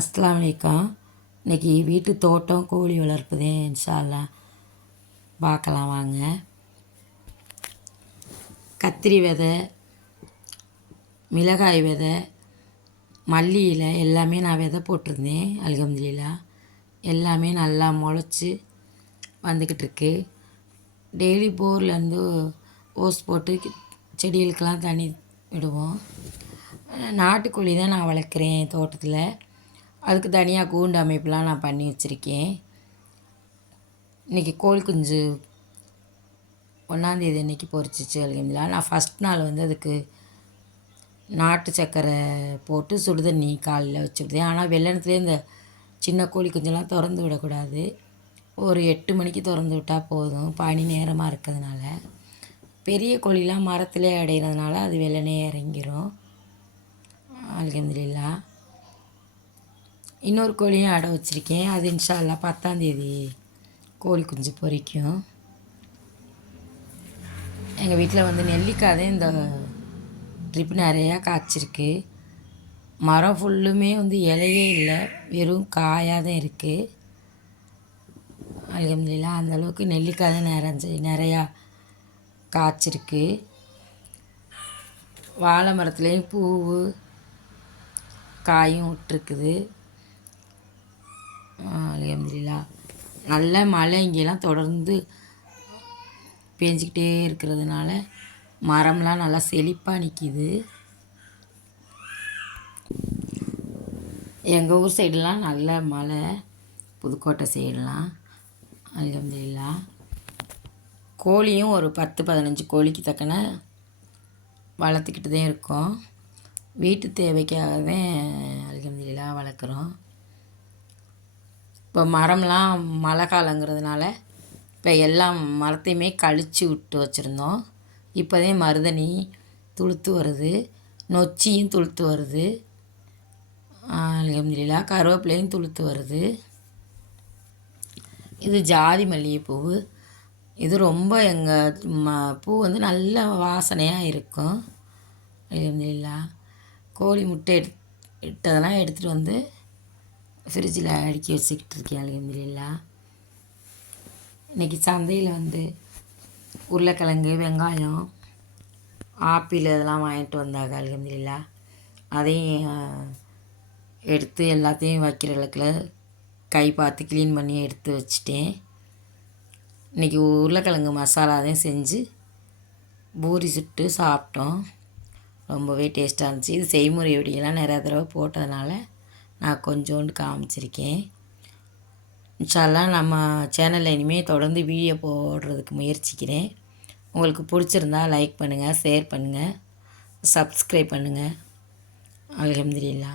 அஸ்லாம் வலைக்கம் இன்றைக்கி வீட்டு தோட்டம் கோழி வளர்ப்புதே இன்ஷால்லாம் பார்க்கலாம் வாங்க. கத்திரி விதை மிளகாய் விதை மல்லி இலை எல்லாமே நான் விதை போட்டிருந்தேன் அல்ஹம்துலில்லா. எல்லாமே நல்லா முளைச்சி வந்துக்கிட்டு இருக்கு. டெய்லி போர்லேருந்து ஓஸ் போட்டு செடிகளுக்கெல்லாம் தண்ணி விடுவோம். நாட்டுக்கோழி தான் நான் வளர்க்குறேன் தோட்டத்தில். அதுக்கு தனியாக கூண்டு அமைப்புலாம் நான் பண்ணி வச்சுருக்கேன். இன்றைக்கி கோழி குஞ்சு ஒன்றாந்தேதி அன்றைக்கி பொறிச்சிச்சு அல்ஹம்துலில்லா நான் ஃபஸ்ட் நாள் வந்து அதுக்கு நாட்டு சர்க்கரை போட்டு சுடுதண்ணி காலையில் வச்சுருந்தேன். ஆனால் வெள்ளனத்துலேயே இந்த சின்ன கோழி குஞ்செல்லாம் திறந்து விடக்கூடாது. ஒரு எட்டு மணிக்கு திறந்து விட்டால் போதும். பனி நேரமாக இருக்கிறதுனால. பெரிய கோழிலாம் மரத்துலேயே அடைகிறதுனால அது வெள்ளனே இறங்கிரும். அல்ஹம்துலில்லா. இன்னொரு கோழியும் அடை வச்சுருக்கேன். அது இன்ஷால்லா பத்தாந்தேதி கோழி குஞ்சு பொறிக்கும். எங்கள் வீட்டில் வந்து நெல்லிக்காய் தான் இந்த ட்ரிப் நிறையா காய்ச்சிருக்கு. மரம் ஃபுல்லுமே வந்து இலையே இல்லை. வெறும் காயாக தான் இருக்குது அலமதுல்லா அந்தளவுக்கு நெல்லிக்காய் தான் நிறைஞ்சி நிறையா காய்ச்சிருக்கு. வாழை மரத்துலேயும் பூவு காயும் விட்ருக்குது அலமதுல்லா நல்ல மழை இங்கெல்லாம் தொடர்ந்து பேஞ்சிக்கிட்டே இருக்கிறதுனால மரம்லாம் நல்லா செழிப்பாக நிற்கிது எங்கள் ஊர் சைடெலாம் நல்ல மழை புதுக்கோட்டை சைடெலாம் அலமதுல்லா. கோழியும் ஒரு பத்து பதினஞ்சு கோழிக்கு தக்கன வளர்த்துக்கிட்டு தான் இருக்கோம். வீட்டு தேவைக்காக தான் அலமதுல்லா வளர்க்குறோம். இப்போ மரம்லாம் மழை காலங்கிறதுனால இப்போ எல்லா மரத்தையுமே கழித்து விட்டு வச்சுருந்தோம். இப்போதே மருதணி துளுத்து வருது. நொச்சியும் துளுத்து வருது. அலமதுல்லா கருவேப்பிலையும் துளுத்து வருது. இது ஜாதி மல்லிகைப்பூ இது ரொம்ப எங்கள் ம பூ வந்து நல்ல வாசனையாக இருக்கும். அலமதுல்லா கோழி முட்டை எடு இட்டதெல்லாம் எடுத்துகிட்டு வந்து ஃப்ரிட்ஜில் அடுக்கி வச்சுக்கிட்டு இருக்கேன் அலமதுல்லா இன்றைக்கி சந்தையில் வந்து உருளைக்கிழங்கு வெங்காயம் ஆப்பிள் இதெல்லாம் வாங்கிட்டு வந்தாங்க அலமதுல்லா அதையும் எடுத்து எல்லாத்தையும் வைக்கிற அளவுக்குல கை பார்த்து க்ளீன் பண்ணி எடுத்து வச்சுட்டேன். இன்றைக்கி உருளைக்கிழங்கு மசாலாதையும் செஞ்சு பூரி சுட்டு சாப்பிட்டோம். ரொம்பவே டேஸ்ட்டாக இருந்துச்சு. இது செய்முறை எப்படியெல்லாம் நிறையா தடவை போட்டதுனால நான் கொஞ்சோண்டு காமிச்சிருக்கேன். இன்ஷால்லாம் நம்ம சேனலில் இனிமேல் தொடர்ந்து வீடியோ போடுறதுக்கு முயற்சிக்கிறேன். உங்களுக்கு பிடிச்சிருந்தா லைக் பண்ணுங்கள் ஷேர் பண்ணுங்கள் சப்ஸ்கிரைப் பண்ணுங்கள் அலமதுல்லா